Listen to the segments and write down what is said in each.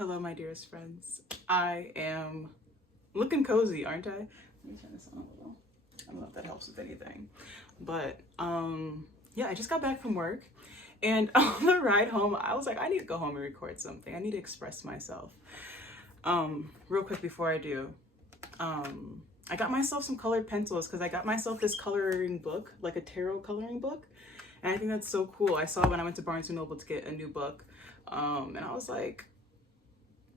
Hello, my dearest friends. I am looking cozy, aren't I? Let me turn this on a little. I don't know if that helps with anything. But, yeah, I just got back from work. And on the ride home, I was like, I need to go home and record something. I need to express myself. Real quick before I do, I got myself some colored pencils because I got myself this coloring book, like a tarot coloring book. And I think that's so cool. I saw it when I went to Barnes & Noble to get a new book. And I was like,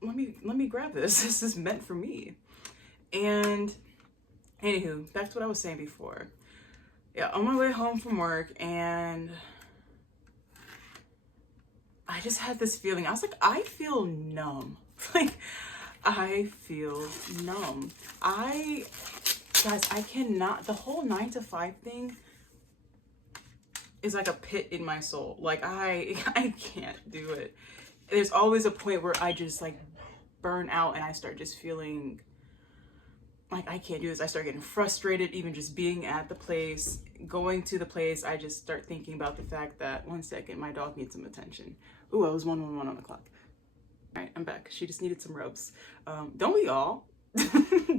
let me grab this. This is meant for me. And anywho, back to what I was saying before. Yeah, on my way home from work, and I just had this feeling. I was like, I feel numb. Like, I feel numb. Guys, I cannot, the whole 9 to 5 thing is like a pit in my soul. Like, I can't do it. There's always a point where I just like burn out and I start just feeling like I can't do this. I start getting frustrated even just being at the place, going to the place. I just start thinking about the fact that, one second, my dog needs some attention. Ooh, I was 111 on the clock. All right, I'm back. She just needed some rubs. Don't we all?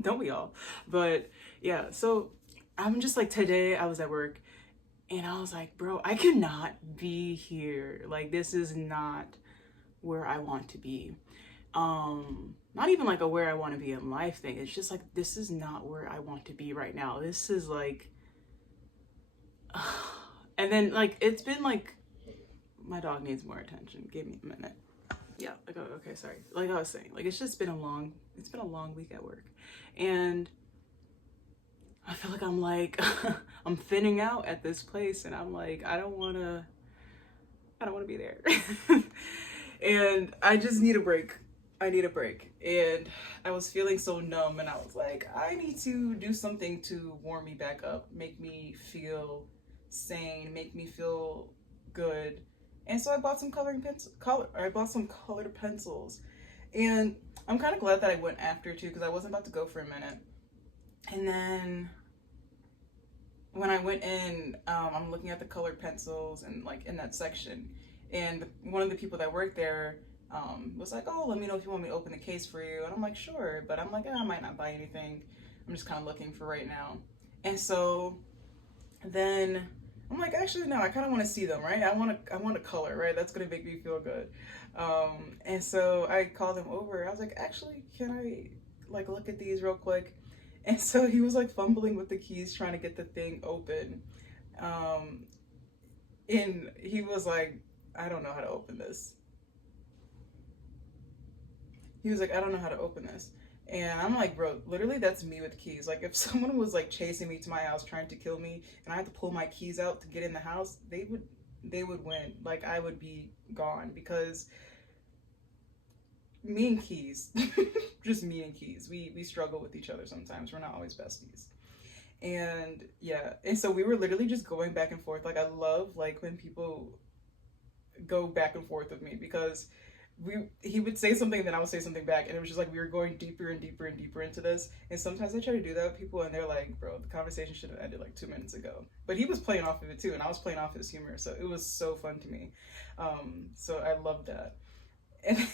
Don't we all? But yeah, so I'm just like, today I was at work and I was like, bro, I cannot be here. Like, this is not where I want to be. Not even like a where I want to be in life thing. It's just like, this is not where I want to be right now. This is like, and then like, it's been like, my dog needs more attention. Give me a minute. Yeah, like, okay, sorry. Like I was saying, like, it's just been a long week at work. And I feel like I'm like, I'm thinning out at this place, and I'm like, I don't want to be there. And I just need a break. I need a break. And I was feeling so numb, and I was like, I need to do something to warm me back up, make me feel sane, make me feel good. And so I bought some I bought some colored pencils. And I'm kind of glad that I went after too, because I wasn't about to go for a minute. And then when I went in, I'm looking at the colored pencils and like in that section. And one of the people that worked there was like, oh, let me know if you want me to open the case for you. And I'm like, sure. But I'm like, I might not buy anything. I'm just kind of looking for right now. And so then I'm like, actually, no, I kind of want to see them, right? I want to color, right? That's going to make me feel good. And so I called him over. I was like, actually, can I like look at these real quick? And so he was like fumbling with the keys, trying to get the thing open. And he was like, I don't know how to open this. He was like, I don't know how to open this. And I'm like, bro, literally that's me with keys. Like, if someone was like chasing me to my house trying to kill me and I had to pull my keys out to get in the house, they would win. Like, I would be gone, because me and keys, just me and keys, we struggle with each other sometimes. We're not always besties. And yeah, and so we were literally just going back and forth. Like, I love like when people go back and forth with me, because he would say something and then I would say something back, and it was just like we were going deeper and deeper and deeper into this. And sometimes I try to do that with people and they're like, bro, the conversation should have ended like 2 minutes ago. But he was playing off of it too, and I was playing off his humor, so it was so fun to me. So I loved that. And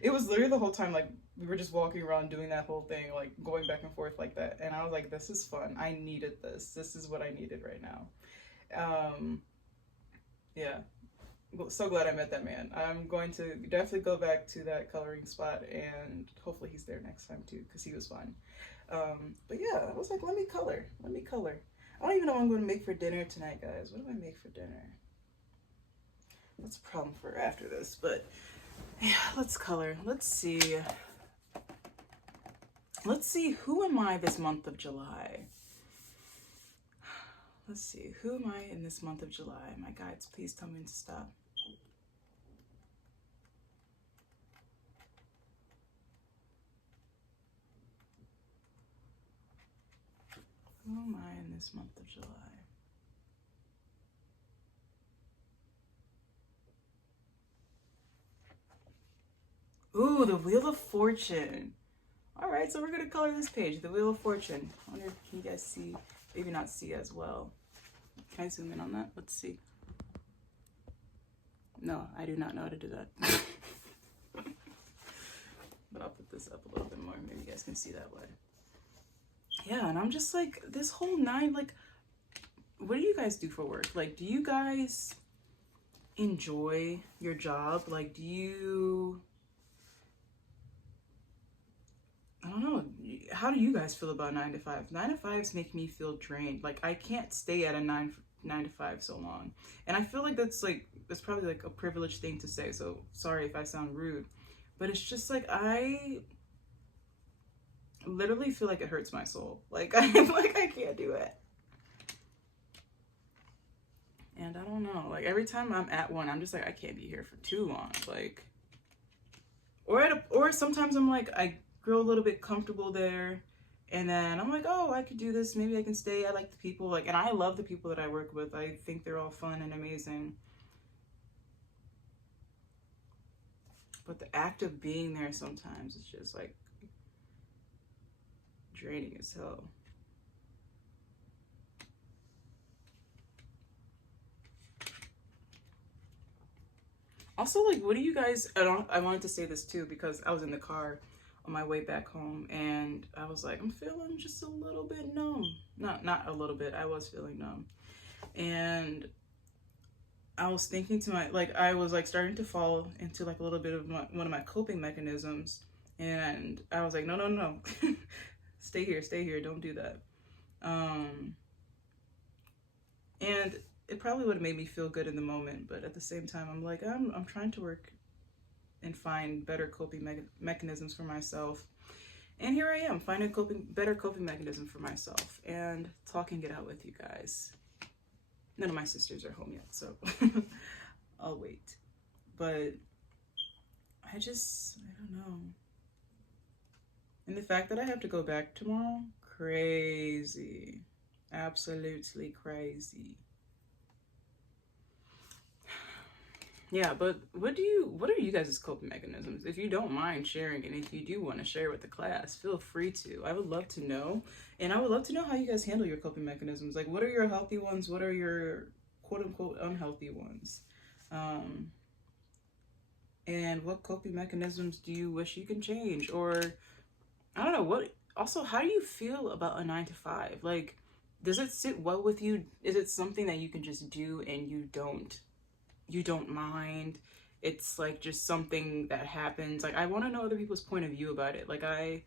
it was literally the whole time, like, we were just walking around doing that whole thing, like going back and forth like that. And I was like, this is fun. I needed this. This is what I needed right now. Yeah. So glad I met that man. I'm going to definitely go back to that coloring spot, and hopefully he's there next time too, because he was fun. But yeah, I was like, let me color. I don't even know what I'm going to make for dinner tonight, guys. What do I make for dinner? That's a problem for after this, but yeah, let's color. Let's see, who am I this month of July? Let's see, who am I in this month of July? My guides, please tell me to stop. Who am I in this month of July? Ooh, the Wheel of Fortune. All right, so we're gonna color this page, the Wheel of Fortune. I wonder, can you guys see? Maybe not see as well. Can I zoom in on that? Let's see. No, I do not know how to do that. this up a little bit more. Maybe you guys can see that way. Yeah, and I'm just like, this whole 9, like, what do you guys do for work? Like, do you guys enjoy your job? Like, do you, I don't know, how do you guys feel about 9 to 5? 9 to 5s make me feel drained. Like, I can't stay at a 9 to 5 so long. And I feel like that's probably like a privileged thing to say, so sorry if I sound rude. But it's just like, I literally feel like it hurts my soul. Like, I'm like, I can't do it. And I don't know, like, every time I'm at one, I'm just like, I can't be here for too long. Like, or sometimes I'm like, I grow a little bit comfortable there, and then I'm like, oh, I could do this, maybe I can stay. I like the people, like, and I love the people that I work with. I think they're all fun and amazing. But the act of being there sometimes is just like draining as hell. Also, like, what do you guys, I wanted to say this too, because I was in the car on my way back home, and I was like, I'm feeling just a little bit numb. Not a little bit, I was feeling numb. And I was thinking to I was like starting to fall into like a little bit of one of my coping mechanisms. And I was like, no. Stay here, don't do that. And it probably would have made me feel good in the moment, but at the same time, I'm like, I'm trying to work and find better coping mechanisms for myself. And here I am, finding better coping mechanism for myself and talking it out with you guys. None of my sisters are home yet, so I'll wait. But I don't know. And the fact that I have to go back tomorrow, crazy. Absolutely crazy. Yeah, but what are you guys' coping mechanisms? If you don't mind sharing, and if you do want to share with the class, feel free to. I would love to know. And I would love to know how you guys handle your coping mechanisms. Like, what are your healthy ones? What are your quote unquote unhealthy ones? And what coping mechanisms do you wish you can change? Or I don't know, also, how do you feel about a 9 to 5? Like, does it sit well with you? Is it something that you can just do and you don't mind? It's like just something that happens. Like, I want to know other people's point of view about it. Like, I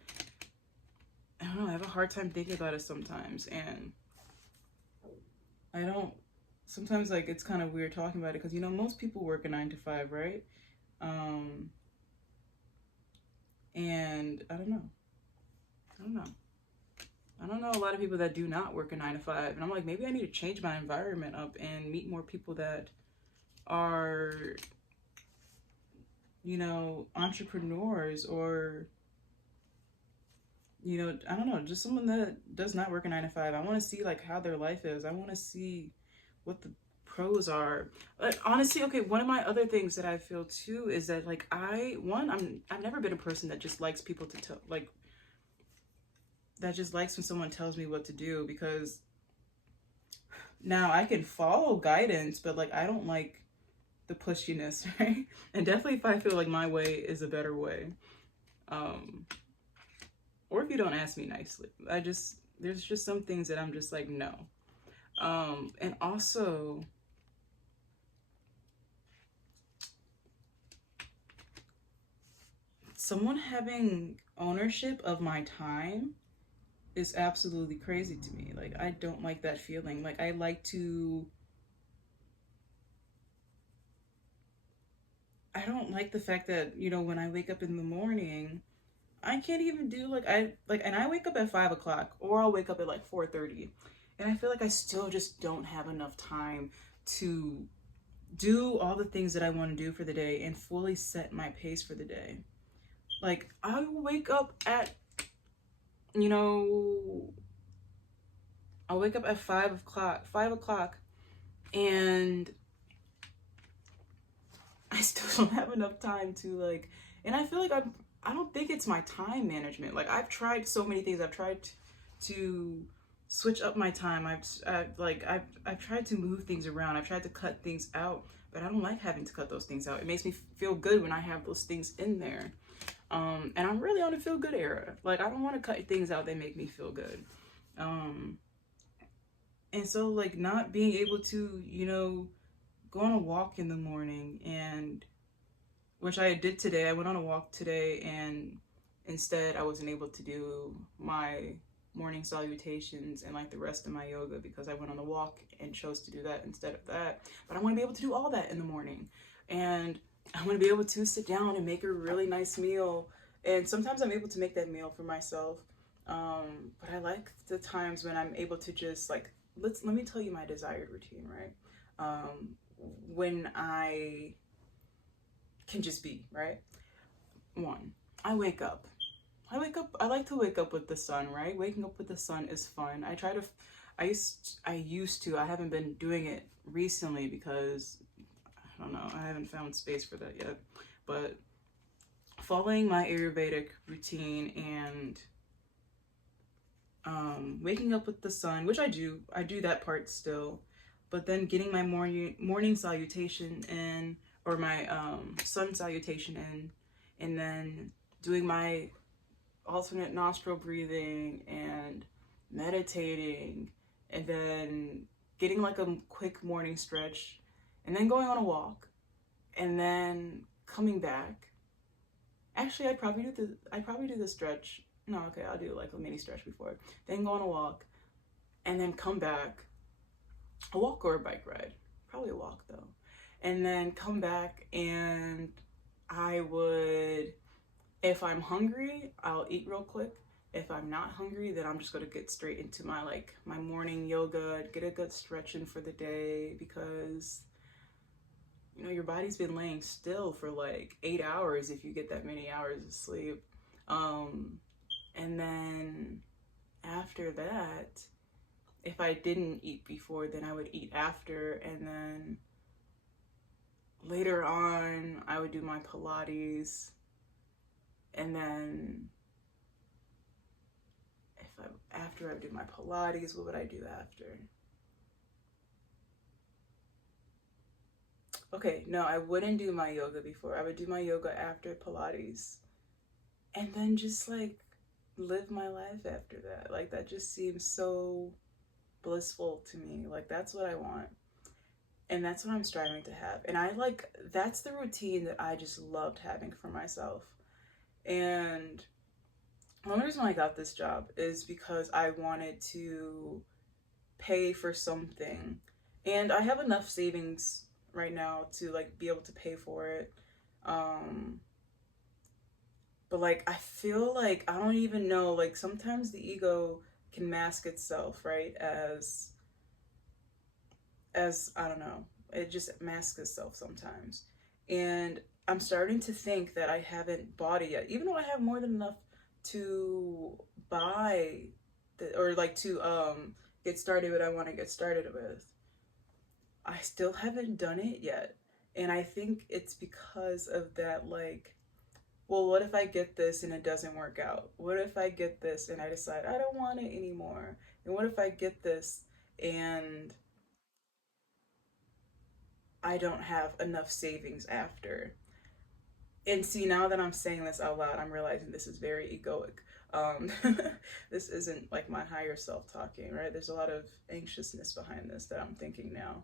don't know, I have a hard time thinking about it sometimes, and sometimes, like, it's kind of weird talking about it, because, most people work a 9 to 5, right? And I don't know a lot of people that do not work a 9 to 5, and I'm like, maybe I need to change my environment up and meet more people that are, entrepreneurs, or, I don't know, just someone that does not work a 9 to 5. I want to see like how their life is. I want to see what the pros are. But honestly, okay, one of my other things that I feel too is that, like, I've never been a person that just likes people to tell, like, that just likes when someone tells me what to do, because now I can follow guidance, but like, I don't like the pushiness, right? And definitely if I feel like my way is a better way, or if you don't ask me nicely, there's just some things that I'm just like, no. And also, someone having ownership of my time is absolutely crazy to me. Like, I don't like that feeling. Like, I don't like the fact that, when I wake up in the morning, I can't even do and I wake up at 5 o'clock, or I'll wake up at like 4:30, and I feel like I still just don't have enough time to do all the things that I want to do for the day and fully set my pace for the day. Like, I will wake up at, I'll wake up at 5 o'clock, and I still don't have enough time to and I feel like I don't think it's my time management. Like, I've tried so many things. I've tried to switch up my time. I've tried to move things around. I've tried to cut things out, but I don't like having to cut those things out. It makes me feel good when I have those things in there. And I'm really on a feel good era. Like, I don't want to cut things out that make me feel good. Um, and so, like, not being able to, go on a walk in the morning, and which I did today. I went on a walk today, and instead I wasn't able to do my morning salutations and like the rest of my yoga because I went on a walk and chose to do that instead of that. But I want to be able to do all that in the morning, and I want to be able to sit down and make a really nice meal. And sometimes I'm able to make that meal for myself. But I like the times when I'm able to just like, let me tell you my desired routine, right? When I can just be, right? One, I wake up. I like to wake up with the sun, right? Waking up with the sun is fun. I used to, I haven't been doing it recently because, I don't know, I haven't found space for that yet. But following my Ayurvedic routine and waking up with the sun, which I do that part still, but then getting my morning salutation in, or my sun salutation in, and then doing my alternate nostril breathing and meditating, and then getting like a quick morning stretch, and then going on a walk, and then coming back. Actually, I'd probably do the stretch. No, okay, I'll do like a mini stretch before. Then go on a walk, and then come back. A walk or a bike ride. Probably a walk though. And then come back, and I would, if I'm hungry, I'll eat real quick. If I'm not hungry, then I'm just gonna get straight into my morning yoga, get a good stretch in for the day, because your body's been laying still for like 8 hours if you get that many hours of sleep. Um, and then after that, if I didn't eat before, then I would eat after, and then later on, I would do my Pilates, and then after I do my Pilates, what would I do after? Okay, no, I wouldn't do my yoga before. I would do my yoga after Pilates, and then just like live my life after that. Like, that just seems so blissful to me. Like, that's what I want. And that's what I'm striving to have. And that's the routine that I just loved having for myself. And the only reason why I got this job is because I wanted to pay for something. And I have enough savings right now to like be able to pay for it. Um, but like, I feel like I don't even know, like sometimes the ego can mask itself, right? As I don't know, it just masks itself sometimes. And I'm starting to think that I haven't bought it yet, even though I have more than enough to buy or like to get started what I want to get started with. I still haven't done it yet. And I think it's because of that, like, well, what if I get this and it doesn't work out? What if I get this and I decide I don't want it anymore? And what if I get this and I don't have enough savings after? And see, now that I'm saying this out loud, I'm realizing this is very egoic. Um, this isn't like my higher self talking, right? There's a lot of anxiousness behind this that I'm thinking now.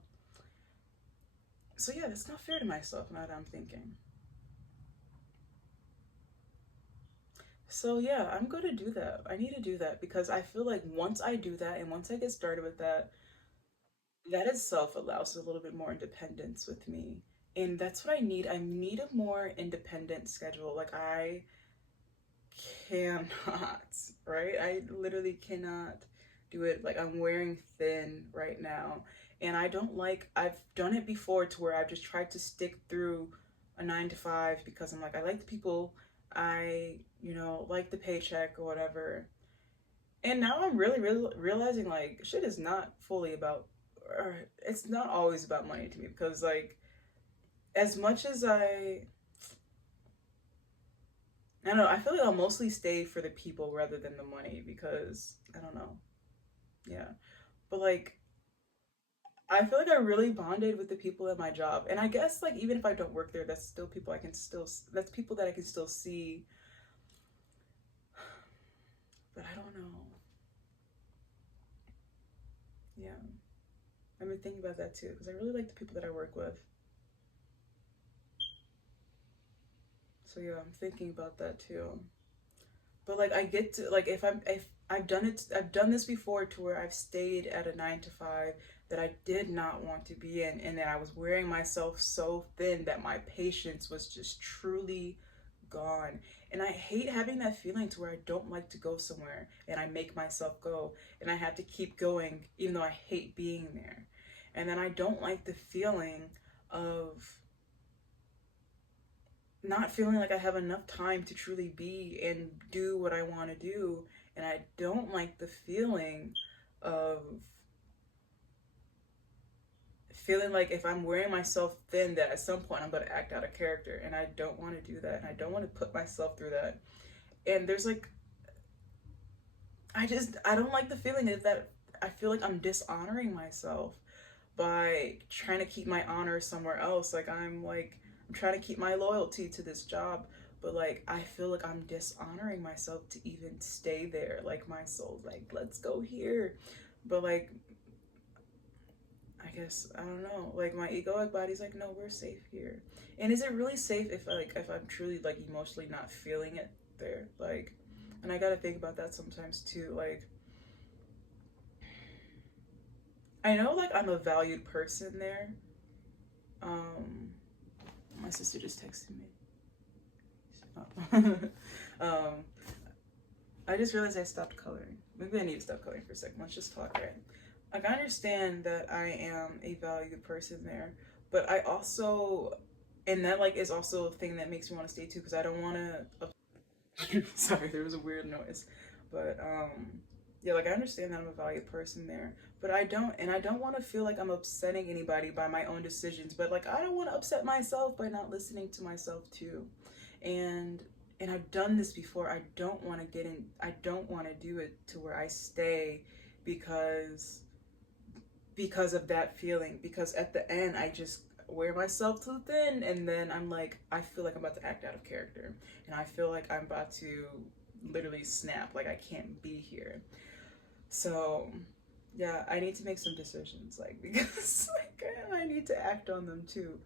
So yeah, that's not fair to myself now that I'm thinking. So yeah, I'm going to do that. I need to do that because I feel like once I do that and once I get started with that, that itself allows a little bit more independence with me. And that's what I need. I need a more independent schedule. Like, I cannot, right? I literally cannot do it. Like, I'm wearing thin right now. And I've done it before to where I've just tried to stick through a 9 to 5 because I'm like, I like the people, like the paycheck or whatever. And now I'm really realizing like shit is not fully about, or it's not always about money to me, because like as much as I don't know, I feel like I'll mostly stay for the people rather than the money because I don't know. Yeah. But like I feel like I really bonded with the people at my job. And I guess like even if I don't work there, that's still people I can still that's people that I can still see But I don't know. Yeah. I've been thinking about that too, because I really like the people that I work with. So yeah, I'm thinking about that too. But like I get to like if I've done this before to where I've stayed at a 9 to 5 that I did not want to be in, and that I was wearing myself so thin that my patience was just truly gone. And I hate having that feeling to where I don't like to go somewhere and I make myself go and I have to keep going even though I hate being there. And then I don't like the feeling of not feeling like I have enough time to truly be and do what I want to do. And I don't like the feeling of feeling like if I'm wearing myself thin, that at some point I'm going to act out of character. And I don't want to do that. And I don't want to put myself through that. And there's like, I don't like the feeling of that. I feel like I'm dishonoring myself by trying to keep my honor somewhere else. I'm trying to keep my loyalty to this job, but like I feel like I'm dishonoring myself to even stay there. Like my soul's like, let's go here. But like I guess I don't know. Like my egoic body's like, no, we're safe here. And is it really safe if I'm truly like emotionally not feeling it there? Like, and I gotta think about that sometimes too. Like I know like I'm a valued person there. My sister just texted me. um, I just realized I stopped coloring. Maybe I need to stop coloring for a second. Let's just talk, right? Like I understand that I am a valued person there, but I also, and that like is also a thing that makes me want to stay too, because I don't want to. Sorry, there was a weird noise, but yeah, like I understand that I'm a valued person there, but I don't want to feel like I'm upsetting anybody by my own decisions, but like I don't want to upset myself by not listening to myself too. And and I've done this before. I don't want to do it to where I stay because of that feeling, because at the end I just wear myself too thin, and then I'm like, I feel like I'm about to act out of character, and I feel like I'm about to literally snap, like I can't be here. So yeah, I need to make some decisions, like because like I need to act on them too,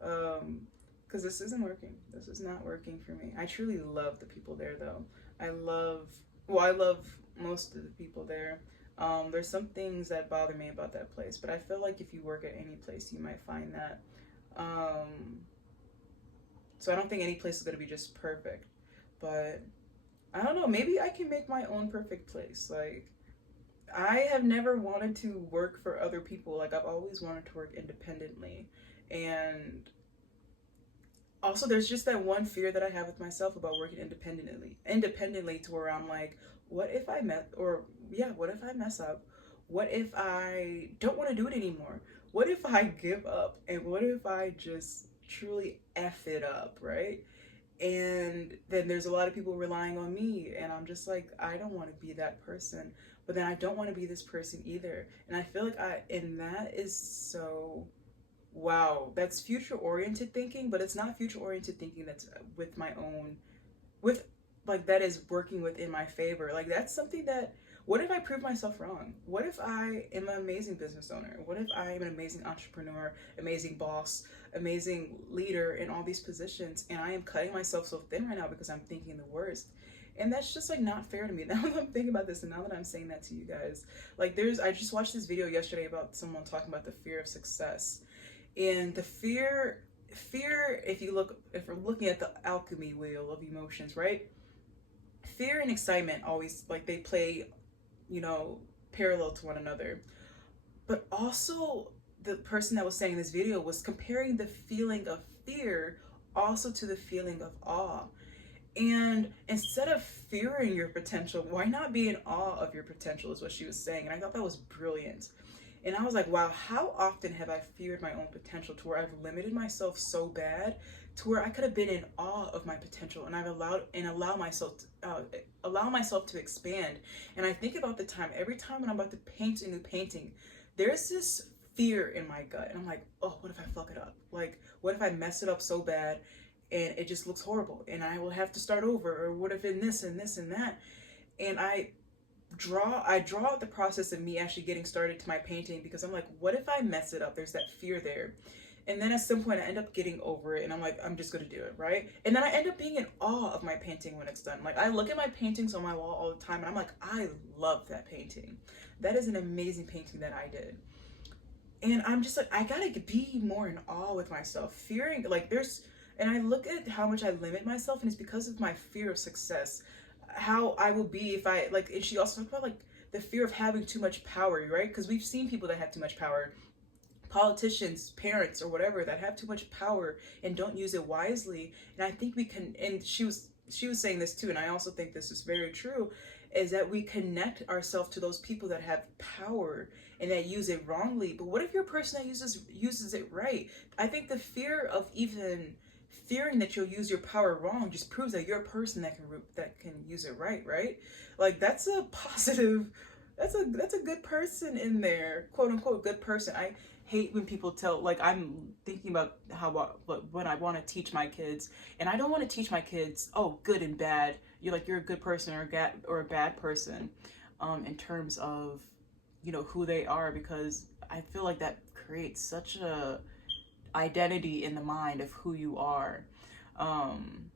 because this isn't working. This is not working for me. I truly love the people there though. I love most of the people there. There's some things that bother me about that place, but I feel like if you work at any place, you might find that. Um, so I don't think any place is gonna be just perfect, but I don't know. Maybe I can make my own perfect place. Like I have never wanted to work for other people. Like I've always wanted to work independently, and also there's just that one fear that I have with myself about working independently to where I'm like, what if I met or yeah, what if I mess up? What if I don't want to do it anymore? What if I give up? And what if I just truly F it up, right? And then there's a lot of people relying on me, and I'm just like, I don't want to be that person, but then I don't want to be this person either. And I feel like and that is so, wow, that's future oriented thinking, but it's not future oriented thinking that's with my own, with like that is working within my favor. Like that's something that, what if I prove myself wrong? What if I am an amazing business owner? What if I am an amazing entrepreneur, amazing boss, amazing leader in all these positions, and I am cutting myself so thin right now because I'm thinking the worst? And that's just like not fair to me. Now that I'm thinking about this, and now that I'm saying that to you guys, like I just watched this video yesterday about someone talking about the fear of success, and the fear, if we're looking at the alchemy wheel of emotions, right? Fear and excitement always like they play, you know, parallel to one another. But also the person that was saying this video was comparing the feeling of fear also to the feeling of awe. And instead of fearing your potential, why not be in awe of your potential, is what she was saying. And I thought that was brilliant. And I was like, wow, how often have I feared my own potential to where I've limited myself so bad to where I could have been in awe of my potential, and I've allow myself to expand. And I think about the time every time when I'm about to paint a new painting, there's this fear in my gut, and I'm like, oh, what if I fuck it up? Like, what if I mess it up so bad and it just looks horrible and I will have to start over? Or what if in this and this and that? And I draw out the process of me actually getting started to my painting, because I'm like, what if I mess it up? There's that fear there. And then at some point I end up getting over it, and I'm like, I'm just gonna do it, right? And then I end up being in awe of my painting when it's done. Like, I look at my paintings on my wall all the time, and I'm like, I love that painting. That is an amazing painting that I did. And I'm just like, I gotta be more in awe with myself. Fearing, like, and I look at how much I limit myself, and it's because of my fear of success. How I will be if I, like, and she also talked about, like, the fear of having too much power, right? Because we've seen people that have too much power, politicians, parents, or whatever, that have too much power and don't use it wisely. And I think we can, and she was saying this too, and I also think this is very true, is that we connect ourselves to those people that have power and that use it wrongly. But what if you're a person that uses it right? I think the fear of even fearing that you'll use your power wrong just proves that you're a person that can use it right, right? Like, that's a positive, that's a good person in there, quote unquote good person. I hate when people tell, like, I'm thinking about how when I want to teach my kids, and I don't want to teach my kids, oh, good and bad, you're a good person or a bad person, in terms of, who they are, because I feel like that creates such a identity in the mind of who you are. And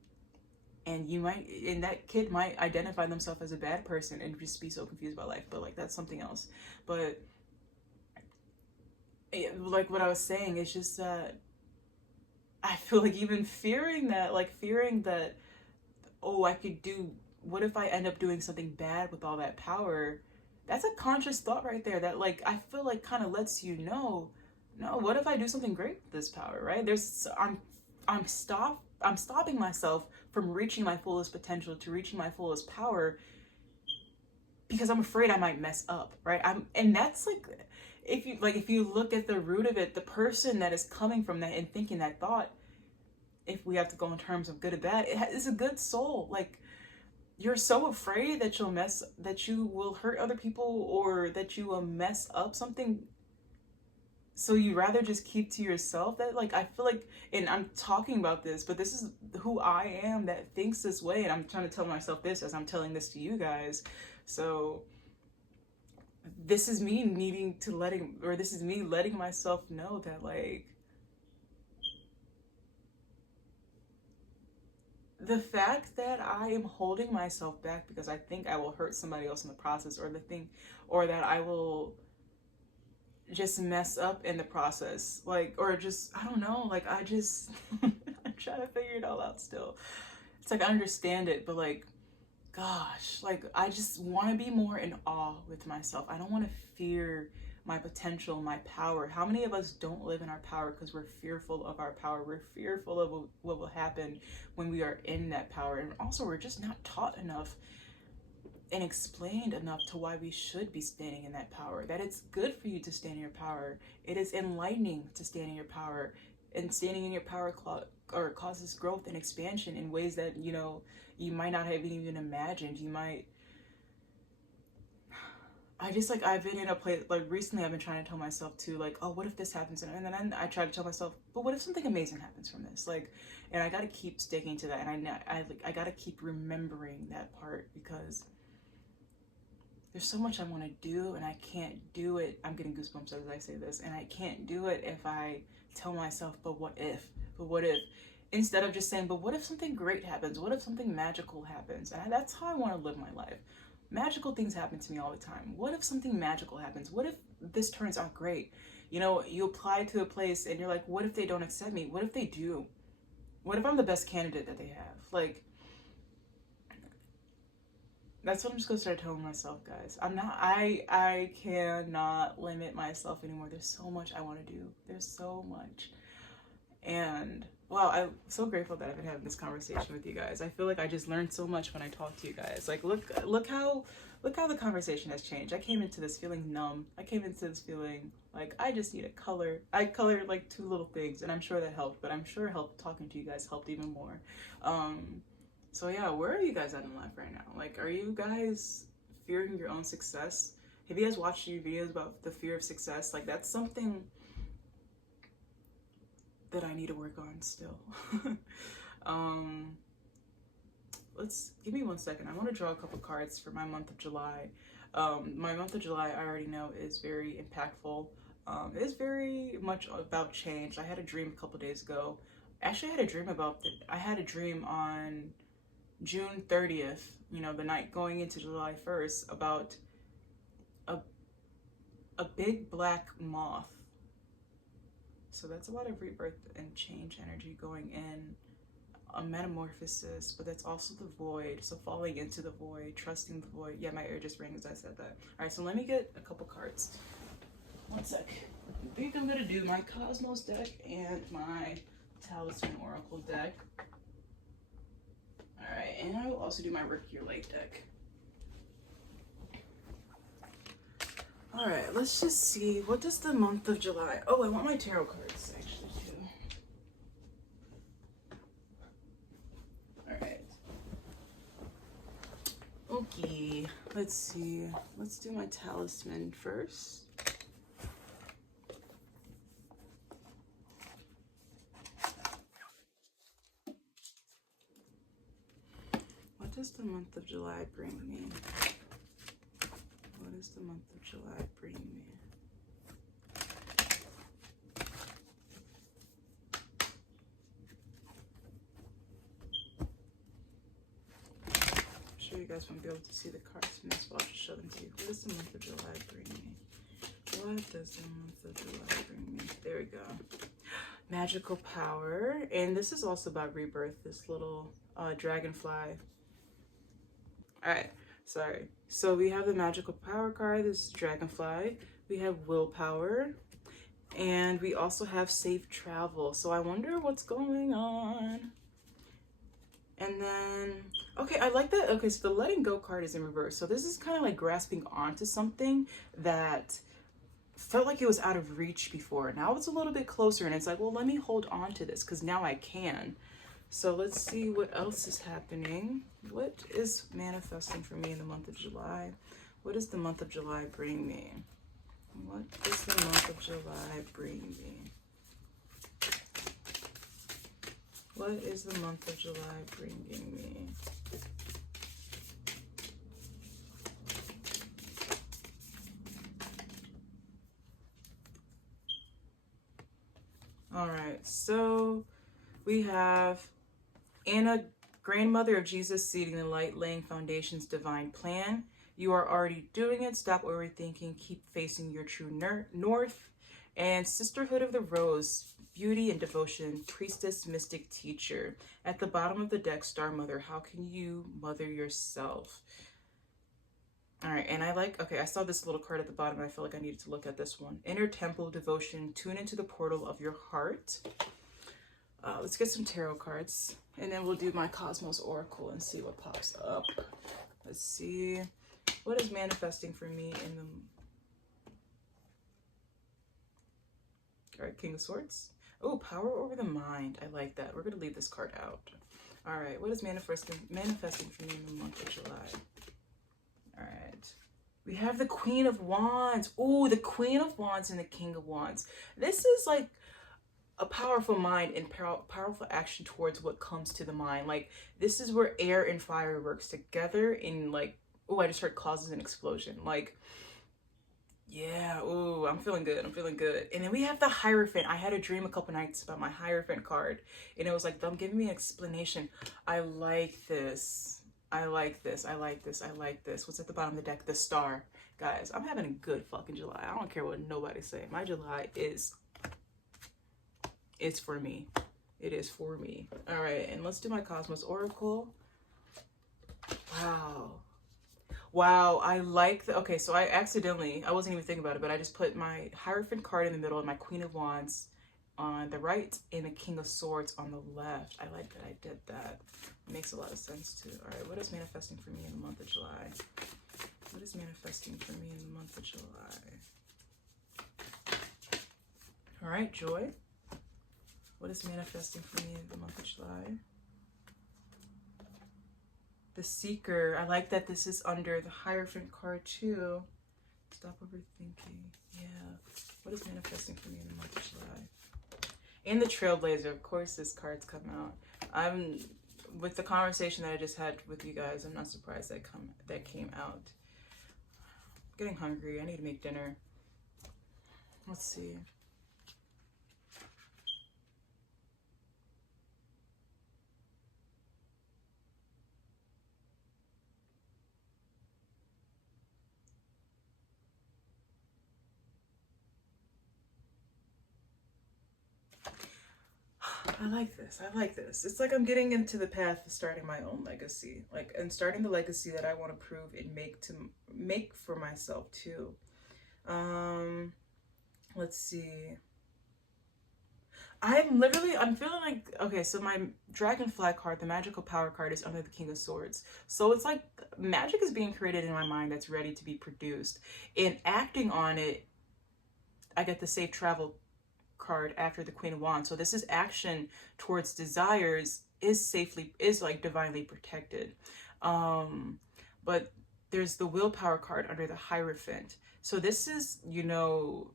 that kid might identify themselves as a bad person and just be so confused about life, but, like, that's something else. But like what I was saying, it's just that I feel like even fearing that, oh, what if I end up doing something bad with all that power? That's a conscious thought right there that, like, I feel like kind of lets you know, no, what if I do something great with this power, right? I'm stopping myself from reaching my fullest potential, to reaching my fullest power, because I'm afraid I might mess up, right? And that's like, if you look at the root of it, the person that is coming from that and thinking that thought, if we have to go in terms of good or bad, it is a good soul. Like, you're so afraid that you will hurt other people, or that you will mess up something, so you rather just keep to yourself. That, like, I feel like, and I'm talking about this, but this is who I am, that thinks this way, and I'm trying to tell myself this as I'm telling this to you guys. So this is me letting myself know that, like, the fact that I am holding myself back because I think I will hurt somebody else in the process, or that I will just mess up in the process, like, or just, I don't know, like, I'm trying to figure it all out still. It's like, I understand it, but, like, gosh, like, I just want to be more in awe with myself. I don't want to fear my potential, my power. How many of us don't live in our power because we're fearful of our power? We're fearful of what will happen when we are in that power. And also, we're just not taught enough and explained enough to why we should be standing in that power. That it's good for you to stand in your power. It is enlightening to stand in your power. And standing in your power causes growth and expansion in ways that, you might not have even imagined. I've been in a place, like, recently I've been trying to tell myself too, like, oh, what if this happens? And then I try to tell myself, but what if something amazing happens from this? Like, and I got to keep sticking to that. And I got to keep remembering that part, because there's so much I want to do, and I can't do it. I'm getting goosebumps as I say this, and I can't do it if I tell myself, but what if? But what if? Instead of just saying, but what if something great happens? What if something magical happens? And that's how I want to live my life. Magical things happen to me all the time. What if something magical happens? What if this turns out great? You apply to a place and you're like, what if they don't accept me? What if they do? What if I'm the best candidate that they have? Like, that's what I'm just gonna start telling myself, guys. I cannot limit myself anymore. There's so much I want to do. There's so much. And wow, I'm so grateful that I've been having this conversation with you guys. I feel like I just learned so much when I talk to you guys. Like, look how the conversation has changed. I came into this feeling numb. I came into this feeling like I just need a color. I colored like 2 little things, and I'm sure that helped, but I'm sure talking to you guys helped even more. So yeah, where are you guys at in life right now? Like, are you guys fearing your own success? Have you guys watched your videos about the fear of success? Like, that's something that I need to work on still. let's give me 1 second. I want to draw a couple cards for my month of July. My month of July, I already know, is very impactful. It's very much about change. I had a dream a couple days ago. Actually, I had a dream on June 30th, you know, the night going into July 1st, about a, a big black moth. So that's a lot of rebirth and change energy going in, a metamorphosis, but that's also the void. So falling into the void, trusting the void. Yeah, my ear just rang as I said that. All right, so let me get a couple cards. 1 sec. I think I'm gonna do my Cosmos deck and my Talisman Oracle deck. All right, and I will also do my Ricky Lake deck. All right, let's just see. What does the month of July? Oh, I want my tarot cards actually too. All right. Okay, let's see. Let's do my Talisman first. What does the month of July bring me? What does the month of July bring me? I'm sure you guys won't be able to see the cards from this, but I'll just show them to you. What does the month of July bring me? What does the month of July bring me? There we go. Magical power. And this is also about rebirth, this little dragonfly. All right, sorry. So we have the magical power card, this dragonfly. We have willpower, and we also have safe travel. So I wonder what's going on. And then, okay, I like that. Okay, so the letting go card is in reverse. So this is kind of like grasping onto something that felt like it was out of reach before. Now it's a little bit closer, and it's like, well, let me hold on to this because now I can. So let's see what else is happening. What is manifesting for me in the month of July? What does the month of July bring me? What does the month of July bring me? What is the month of July bringing me? All right, so we have Anna, grandmother of Jesus, seeding the light, laying foundations, divine plan. You are already doing it. Stop overthinking. Keep facing your true north. And Sisterhood of the Rose, beauty and devotion, priestess, mystic, teacher. At the bottom of the deck, Star Mother. How can you mother yourself? All right, and okay, I saw this little card at the bottom. I felt like I needed to look at this one. Inner temple, devotion, tune into the portal of your heart. Let's get some tarot cards, and then we'll do my Cosmos Oracle and see what pops up. Let's see. What is manifesting for me in the... All right, King of Swords. Oh, power over the mind. I like that. We're going to leave this card out. All right, what is manifesting for me in the month of July? All right. We have the Queen of Wands. Oh, the Queen of Wands and the King of Wands. This is like a powerful mind and powerful action towards what comes to the mind. Like, this is where air and fire works together in like, oh, I just heard causes an explosion. Like, yeah, oh, I'm feeling good. I'm feeling good. And then we have the Hierophant. I had a dream a couple nights about my Hierophant card, and it was like them giving me an explanation. I like this. I like this. I like this. I like this. What's at the bottom of the deck? The Star. Guys, I'm having a good fucking July. I don't care what nobody's saying. My July is... it's for me. It is for me. All right, and let's do my Cosmos Oracle. Wow. Wow, I like the... okay, so I wasn't even thinking about it, but I just put my Hierophant card in the middle and my Queen of Wands on the right and the King of Swords on the left. I like that I did that. It makes a lot of sense too. All right, what is manifesting for me in the month of July? What is manifesting for me in the month of July? All right, Joy. What is manifesting for me in the month of July? The Seeker. I like that this is under the Hierophant card too. Stop overthinking. Yeah. What is manifesting for me in the month of July? And the Trailblazer. Of course this card's come out. with the conversation that I just had with you guys, I'm not surprised that came out. I'm getting hungry. I need to make dinner. Let's see. I like this. I like this. It's like I'm getting into the path of starting my own legacy, like, and starting the legacy that I want to prove and make for myself too. Let's see. I'm feeling like, okay, so my dragonfly card, the magical power card, is under the King of Swords. So it's like magic is being created in my mind that's ready to be produced. And acting on it, I get the safe travel card after the Queen of Wands. So this is action towards desires is like divinely protected. But there's the willpower card under the Hierophant. So this is, you know,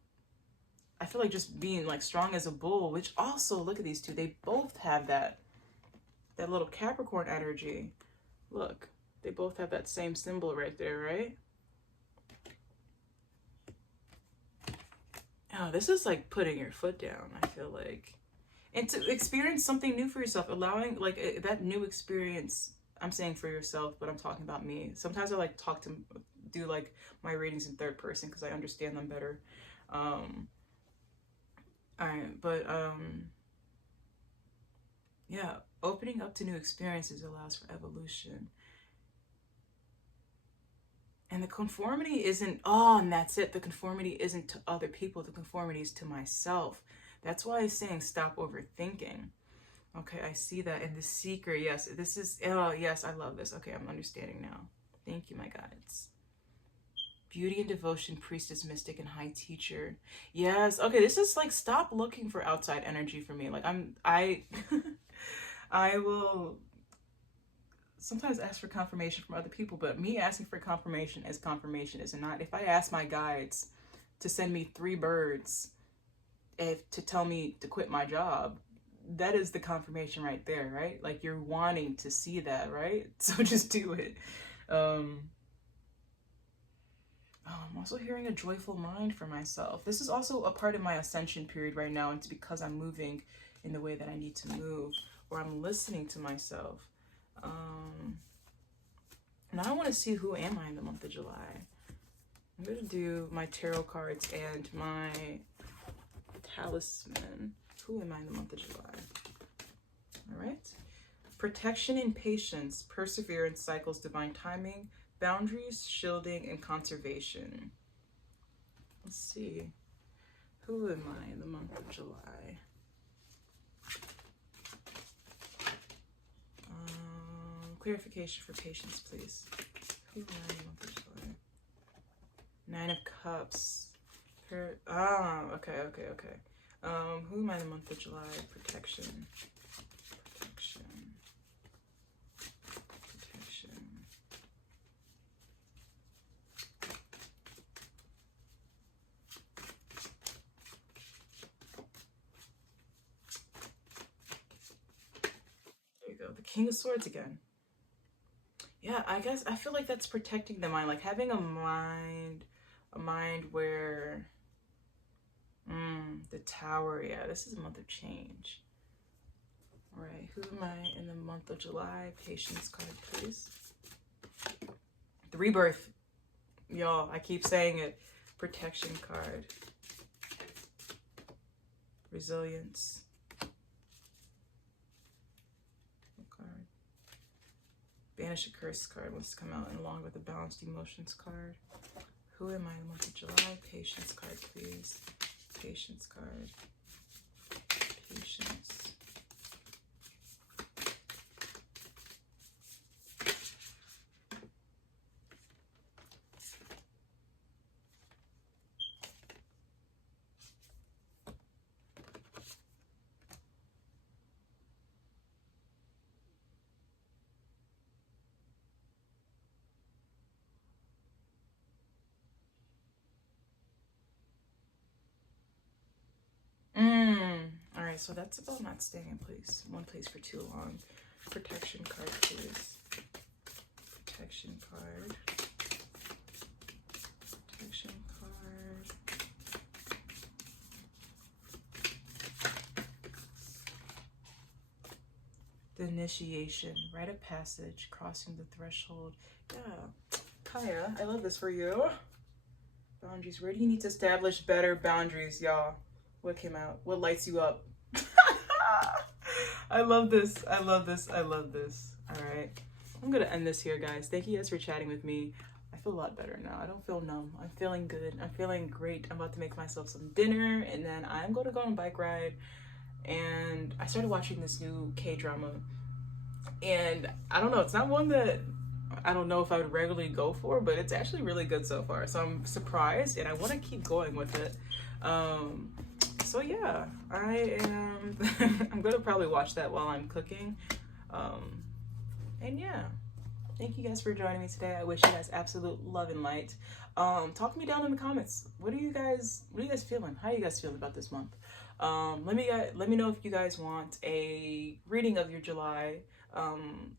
I feel like just being like strong as a bull, which also, look at these two. They both have that little Capricorn energy. Look, they both have that same symbol right there, right? Oh, this is like putting your foot down, I feel like. And to experience something new for yourself, allowing like that new experience. I'm saying for yourself, but I'm talking about me. Sometimes I like do like my readings in third person because I understand them better. All right, but yeah, opening up to new experiences allows for evolution. And the conformity isn't, oh, and that's it. The conformity isn't to other people. The conformity is to myself. That's why I'm saying stop overthinking. Okay, I see that. And the seeker, yes, this is, oh, yes, I love this. Okay, I'm understanding now. Thank you, my guides. Beauty and devotion, priestess, mystic, and high teacher. Yes, okay, this is like, stop looking for outside energy for me. Like, I will sometimes ask for confirmation from other people, but me asking for confirmation, is it not? If I ask my guides to send me 3 birds to tell me to quit my job, that is the confirmation right there, right? Like, you're wanting to see that, right? So just do it. I'm also hearing a joyful mind for myself. This is also a part of my ascension period right now, and it's because I'm moving in the way that I need to move, or I'm listening to myself. Now I want to see who am I in the month of July. I'm going to do my tarot cards and my talisman. Who am I in the month of July? All right. Protection and patience, perseverance, cycles, divine timing, boundaries, shielding, and conservation. Let's see. Who am I in the month of July? Clarification for patience, please. Who am I in the month of July? 9 of Cups. Okay. Who am I in the month of July? Protection. There you go. The King of Swords again. Yeah, I guess I feel like that's protecting the mind, like having a mind where, the Tower. Yeah, this is a month of change. All right, who am I in the month of July? Patience card, please. The Rebirth, y'all. I keep saying it. Protection card. Resilience. Banish a Curse card wants to come out, and along with the Balanced Emotions card. Who am I in the month of July? Patience card, please. Patience card. Patience. All right, so that's about not staying in one place for too long. Protection card, please. Protection card. Protection card. The initiation, rite of passage, crossing the threshold. Yeah, Kaya, I love this for you. Boundaries. Where do you need to establish better boundaries, y'all? What came out? What lights you up? I love this. I love this. I love this. All right. I'm going to end this here, guys. Thank you guys for chatting with me. I feel a lot better now. I don't feel numb. I'm feeling good. I'm feeling great. I'm about to make myself some dinner, and then I'm going to go on a bike ride. And I started watching this new K-drama. And I don't know. It's not one that I don't know if I would regularly go for, but it's actually really good so far. So I'm surprised, and I want to keep going with it. So yeah, I am. I'm gonna probably watch that while I'm cooking. And yeah, thank you guys for joining me today. I wish you guys absolute love and light. Talk to me down in the comments. What are you guys feeling? How are you guys feeling about this month? Let me know if you guys want a reading of your July,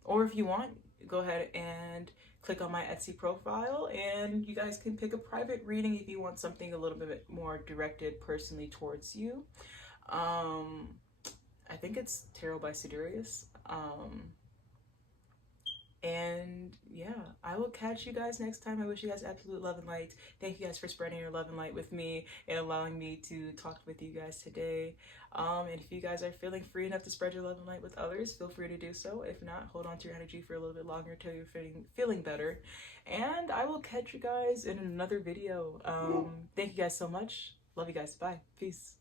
or if you want, go ahead and click on my Etsy profile, and you guys can pick a private reading if you want something a little bit more directed personally towards you. I think it's Tarot by Siderius. And yeah, I will catch you guys next time. I wish you guys absolute love and light. Thank you guys for spreading your love and light with me and allowing me to talk with you guys today. And if you guys are feeling free enough to spread your love and light with others, feel free to do so. If not, hold on to your energy for a little bit longer until you're feeling better. And I will catch you guys in another video. Thank you guys so much. Love you guys. Bye. Peace.